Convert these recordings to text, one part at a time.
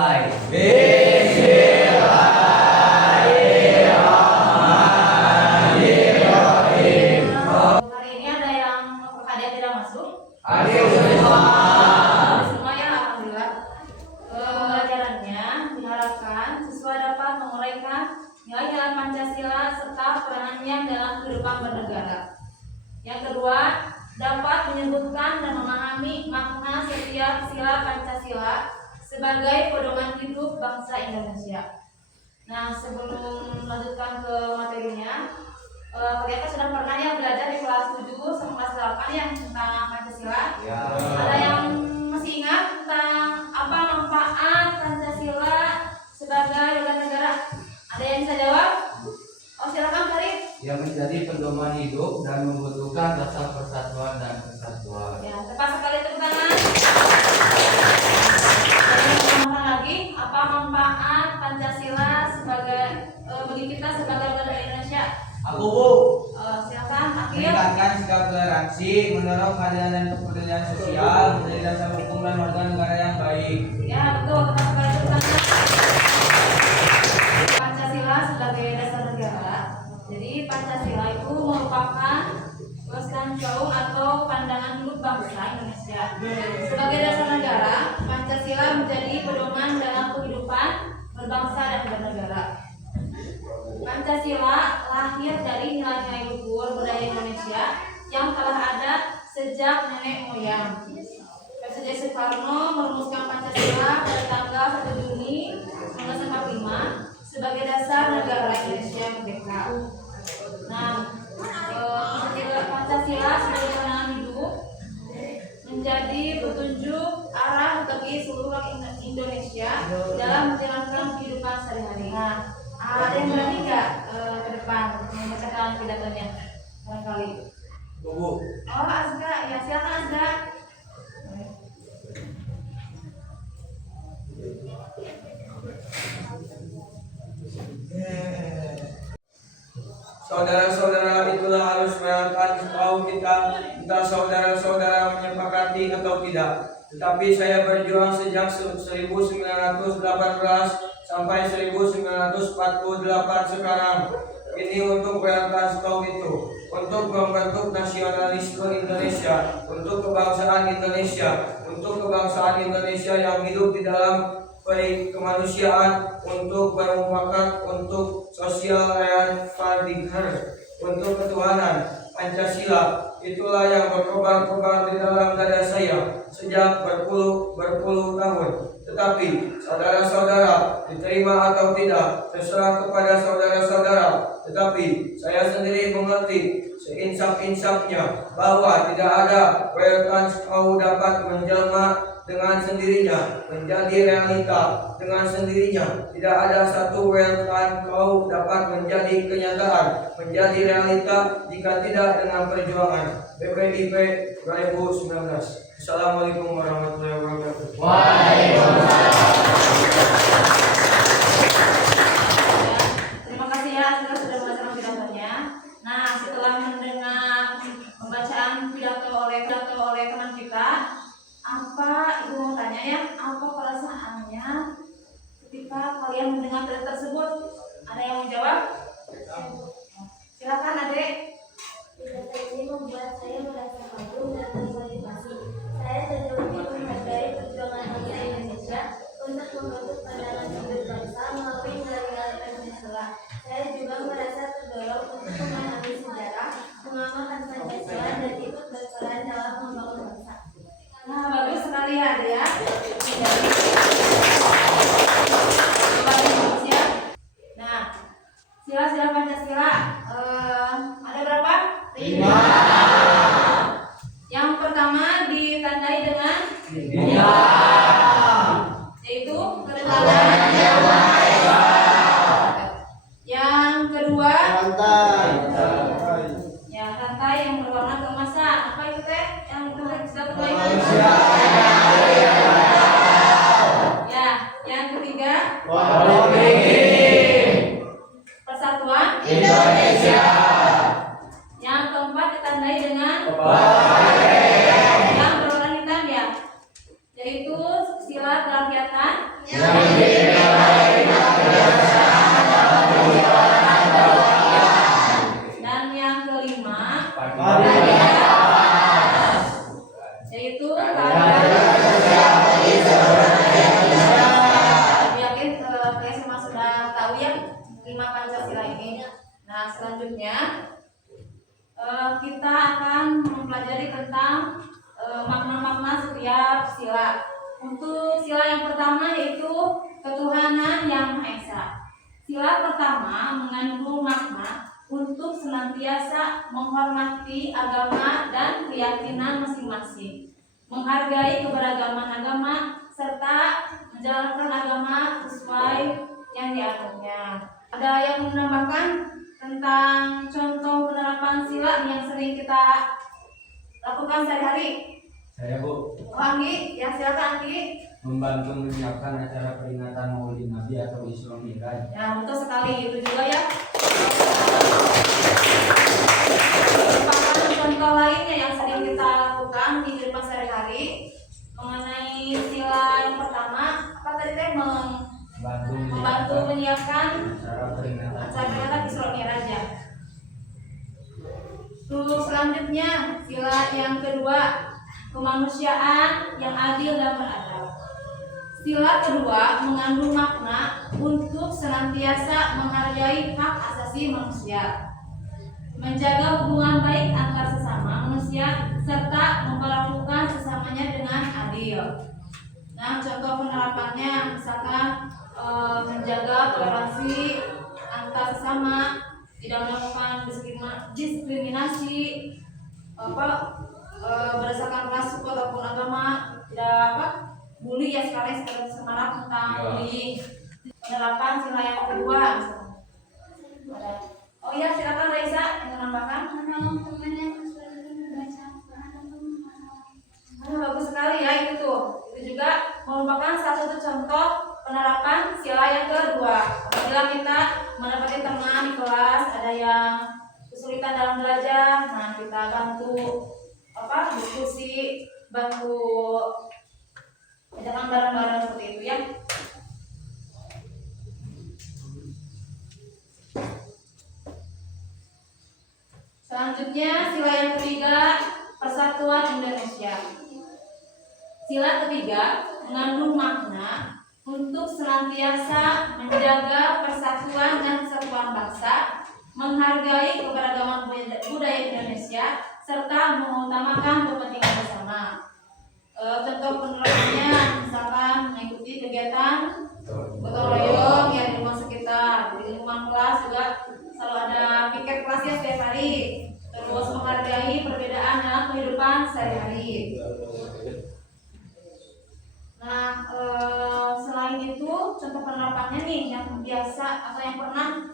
Mulai. Hari ini ada yang tidak masuk? Ayo semua. Semua ya, alhamdulillah. Pembelajarannya diharapkan siswa dapat menguraikan nilai-nilai Pancasila serta peranannya dalam kehidupan bernegara. Yang kedua, dapat menyebutkan dan memahami makna setiap sila Pancasila sebagai pedoman hidup bangsa Indonesia. Nah, sebelum melanjutkan ke materinya, kalian kan sudah pernah ya belajar di kelas 7 sama kelas 8 yang tentang Pancasila. Ya. Ada yang masih ingat tentang apa manfaat Pancasila sebagai warga negara? Ada yang bisa jawab? Oh, silakan Farid. Yang menjadi pedoman hidup dan membutuhkan rasa persatuan dan kesatuan. Ya, tepat sekali, tepuk tangan. Tambahkan lagi, apa manfaat Pancasila sebagai bagi kita sebagai warga Indonesia? Aku Bu, Silakan Akhil. meningkatkan sikap toleransi, mendorong keadilan dan kepedulian sosial, menjadi dasar hukum dan warga negara yang baik. Ya, betul, tepat sekali, tepuk tangan. Pancasila sebagai dasar negara. Jadi Pancasila itu merupakan Constitution atau pandangan hidup bangsa Indonesia. Sebagai dasar negara, Pancasila menjadi pedoman dalam kehidupan berbangsa dan bernegara. Pancasila lahir dari nilai-nilai luhur budaya Indonesia yang telah ada sejak nenek moyang. Presiden Soekarno merumuskan Pancasila pada tanggal 1 Juni 1945 sebagai dasar negara Indonesia merdeka. Nah, Pancasila sebagai pandangan hidup menjadi petunjuk arah bagi seluruh rakyat Indonesia dalam menjalankan kehidupan sehari-hari. Nah, ada yang berani nggak ke depan membacakan pidatonya barangkali? Bu, Oh, Azga, ya silakan Azga. saudara-saudara, itulah harus menyatakan tahu kita entah saudara-saudara menyepakati atau tidak. Tetapi saya berjuang sejak 1918 sampai 1948 sekarang. Ini untuk menyatakan tahu itu, untuk membentuk nasionalisme Indonesia, untuk kebangsaan Indonesia, yang hidup di dalam kemanusiaan, untuk bermufakat, untuk sosial dan fardikar, untuk ketuhanan. Pancasila itulah yang berkobar-kobar di dalam dada saya sejak berpuluh tahun. Tetapi saudara-saudara, diterima atau tidak terserah kepada saudara-saudara. Tetapi saya sendiri mengerti seinsaf-insafnya bahwa tidak ada welkan kau dapat menjelma dengan sendirinya, menjadi realita dengan sendirinya. Tidak ada satu welkan kau dapat menjadi kenyataan, menjadi realita jika tidak dengan perjuangan. BPIP 2019. Assalamualaikum warahmatullahi wabarakatuh. Terima kasih ya sudah membacakan pidatonya. Nah, setelah mendengar pembacaan pidato oleh teman kita, apa ibu mau tanya ya? Apa perasaannya ketika kalian mendengar pidato tersebut? Ada yang menjawab? Silakan Adek. Pidato ini membuat saya merasa kagum dan termotivasi. Saya sejujurnya menghargai perjuangan bangsa Indonesia untuk membentuk pandangan hidup bangsa melalui nilai-nilai Pancasila. Saya juga merasa terdorong untuk memahami sejarah, mengamalkan Pancasila, dan ikut berperan dalam membangun bangsa. Nah, bagus sekali ya Adek ya. Nah, kita akan mempelajari tentang makna-makna setiap sila. Untuk sila yang pertama yaitu ketuhanan yang Maha Esa. Sila pertama mengandung makna untuk senantiasa menghormati agama dan keyakinan masing-masing, menghargai keberagaman agama, serta menjalankan agama sesuai yang dianutnya. Ada yang menambahkan tentang contoh penerapan sila yang sering kita lakukan sehari-hari? Saya Bu, Anggi, ya silakan Anggi. membantu menyiapkan acara peringatan Maulid Nabi atau Isra Mi'raj. Ya betul sekali, itu juga ya. Merupakan contoh lainnya yang sering kita lakukan di kehidupan sehari-hari mengenai sila yang pertama apa tadi teh membantu menyiapkan acara peringatan Isra Mi'raj ya. Terus selanjutnya sila yang kedua, kemanusiaan yang adil dan beradab. Sila kedua mengandung makna untuk senantiasa menghargai hak asasi manusia, menjaga hubungan baik antar sesama manusia, serta memperlakukan sesamanya dengan adil. Nah, contoh penerapannya misalkan menjaga toleransi antar sesama, tidak melakukan diskriminasi berdasarkan ras, suku ataupun agama, tidak bully ya sekarang sekarang tentang bullying. Penerapan sila yang kedua misalnya. Oh iya, silakan Raisa yang menambahkan. Bagus sekali ya itu tuh. Itu juga merupakan salah satu contoh penerapan sila yang kedua. Apabila kita mendapati teman di kelas ada yang kesulitan dalam belajar, nah kita bantu diskusi, bantu ajakan bareng-bareng seperti itu ya. Selanjutnya sila yang ketiga, persatuan Indonesia. Sila ketiga mengandung makna untuk senantiasa menjaga persatuan dan kesatuan bangsa, menghargai keberagaman budaya Indonesia, serta mengutamakan kepentingan bersama. Contoh penerapannya misalkan mengikuti kegiatan gotong royong yang di rumah sekitar, di lingkungan kelas juga selalu ada piket kelas ya setiap hari. Terus menghargai perbedaan dalam kehidupan sehari-hari. Nah, selain itu contoh penerapannya nih yang biasa atau yang pernah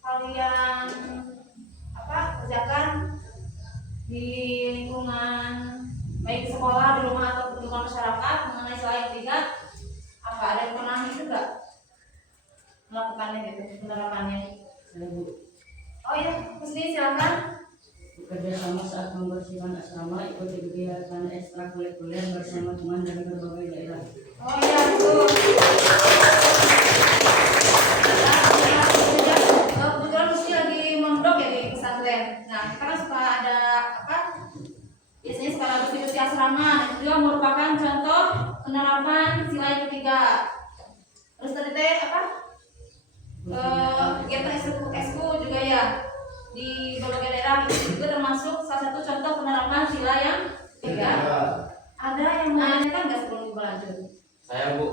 kalian kerjakan di lingkungan baik di sekolah, di rumah atau di lingkungan masyarakat mengenai sila yang ketiga, apa ada yang pernah itu enggak melakukannya gitu penerapannya? Oh iya, Husni silakan. Bekerja sama saat membersihkan asrama, ikuti kegiatan ekstrakurikuler bersama teman dari berbagai daerah. Oh iya, betul. Kebetulan Husni lagi mondok ya di pesantren. Nah, kita kan suka ada biasanya suka ada bersih asrama. Itu juga merupakan contoh penerapan sila yang ketiga. Terus tadi kegiatan ekskul juga ya di berbagai daerah, itu juga termasuk salah satu contoh penerapan sila yang ketiga. Ada yang menanyakan nggak sebelum berlanjut? Saya Bu,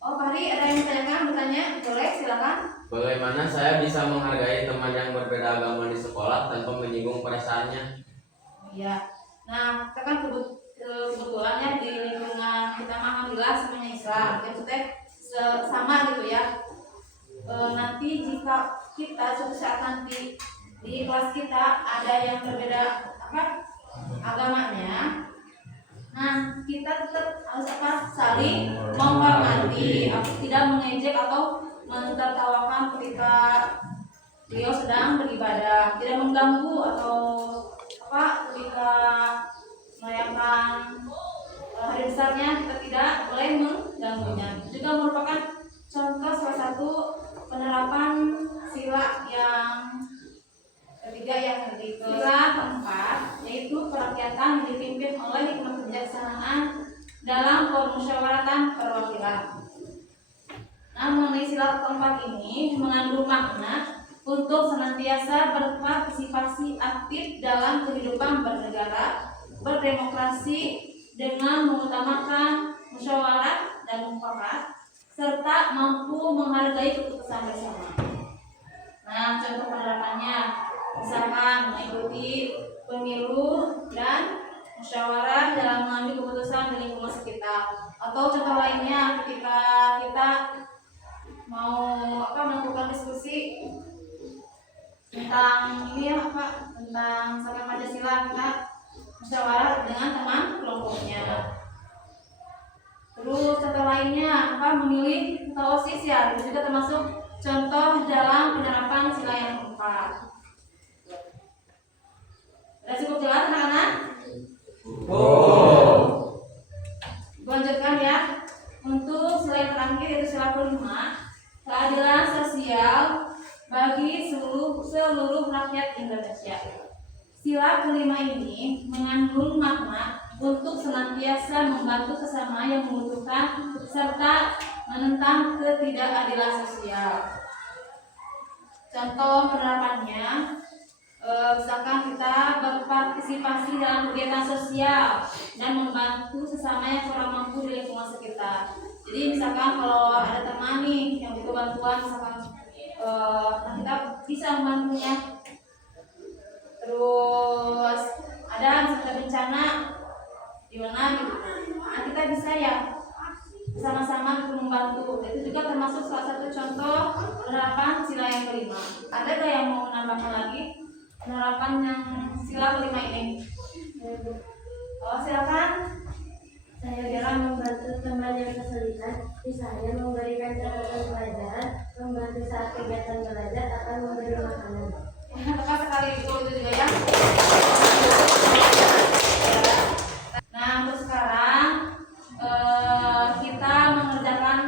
Oh Fahri, ada yang bertanya? Boleh, silakan. bagaimana saya bisa menghargai teman yang berbeda agama di sekolah tanpa menyinggung perasaannya? Iya. Nah, kita kan kebetulannya di lingkungan kita alhamdulillah semuanya Islam. Itu sama gitu ya. Nanti jika kita suatu saat nanti di kelas kita ada yang berbeda agamanya, nah kita tetap harus saling menghormati, tidak mengejek atau mentertawakan ketika beliau sedang beribadah, tidak mengganggu atau ketika merayakan hari besarnya kita tidak boleh mengganggunya. Juga merupakan contoh salah satu penerapan sila yang ketiga yang sila keempat, yaitu kerakyatan yang dipimpin oleh hikmat kebijaksanaan dalam permusyawaratan perwakilan. Nah, mengenai sila keempat ini mengandung makna untuk senantiasa berpartisipasi aktif dalam berdemokrasi dengan mengutamakan musyawarah dan mufakat serta mampu menghargai keputusan bersama. Nah, contoh penerapannya misalkan mengikuti pemilu dan musyawarah dalam mengambil keputusan di lingkungan sekitar. Atau contoh lainnya ketika kita mau melakukan diskusi tentang tentang misalkan Pancasila, kita musyawarah dengan teman kelompoknya. Terus contoh lainnya memilih ketua OSIS ya, itu juga termasuk contoh dalam penerapan sila yang keempat. Sudah cukup jelas anak-anak? Lanjutkan ya. Untuk sila yang terakhir yaitu sila kelima, keadilan sosial bagi seluruh rakyat Indonesia. Sila kelima ini mengandung makna untuk senantiasa membantu sesama yang membutuhkan serta menentang ketidakadilan sosial. Contoh penerapannya, misalkan kita berpartisipasi dalam kegiatan sosial dan membantu sesama yang kurang mampu di lingkungan sekitar. Jadi misalkan kalau ada teman nih yang butuh bantuan, misalkan kita bisa membantunya. Terus ada misalkan bencana di mana gitu, nah, kita bisa ya sama-sama untuk membantu. Itu juga termasuk salah satu contoh penerapan sila yang kelima. Ada nggak yang mau menambahkan lagi penerapan yang sila kelima ini? Oh, silakan. Saya dalam membantu teman yang kesulitan, misalnya memberikan catatan pelajaran, membantu saat kegiatan belajar, akan memberi makanan. Tepat sekali itu juga ya. Nah, untuk sekarang kita mengerjakan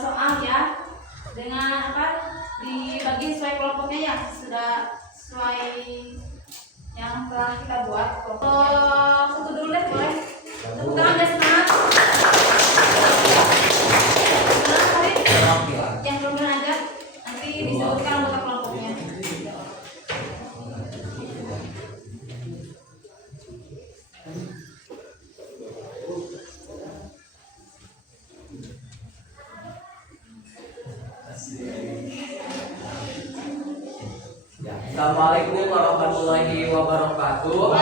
soal ya dengan dibagi sesuai kelompoknya ya, sudah sesuai yang telah kita buat. Satu dulu deh boleh. Tepuk tangan ya semangat. Yang belum belajar nanti disebutkan anggota kelompoknya. Assalamualaikum warahmatullahi wabarakatuh.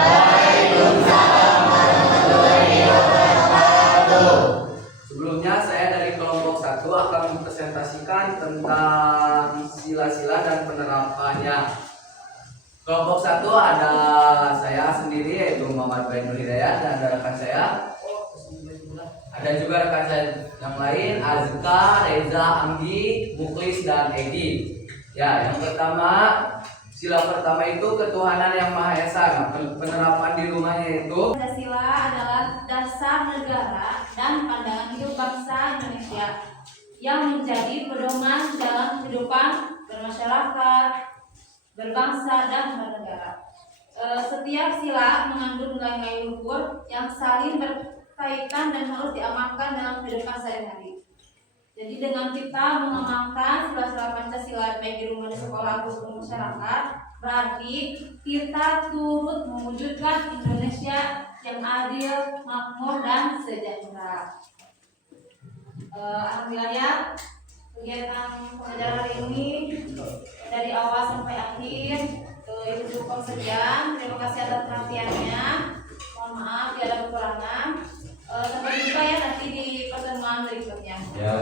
Sebelumnya saya dari kelompok 1 akan mempresentasikan tentang sila-sila dan penerapannya. Kelompok 1 ada saya sendiri yaitu Muhammad Bainul Hidayat dan ada rekan saya. Ada juga rekan saya yang lain, Azka, Reza, Anggi, Muklis dan Edi. Ya, yang pertama, sila pertama itu ketuhanan yang Maha Esa. Nah, penerapan di rumahnya itu Pancasila adalah dasar negara dan pandangan hidup bangsa Indonesia yang menjadi pedoman dalam kehidupan bermasyarakat, berbangsa dan bernegara. Setiap sila mengandung nilai-nilai luhur yang saling berkaitan dan harus diamalkan dalam kehidupan sehari-hari. Jadi dengan kita mengamalkan sila-sila Pancasila baik di rumah, di sekolah, ataupun masyarakat, berarti kita turut mewujudkan Indonesia yang adil, makmur, dan sejahtera. Alhamdulillah ya, kegiatan pembelajaran hari ini dari awal sampai akhir itu cukup sekian. Terima kasih atas perhatiannya. Mohon maaf jika ada kekurangan. Sampai jumpa ya nanti di pertemuan berikutnya. Ya.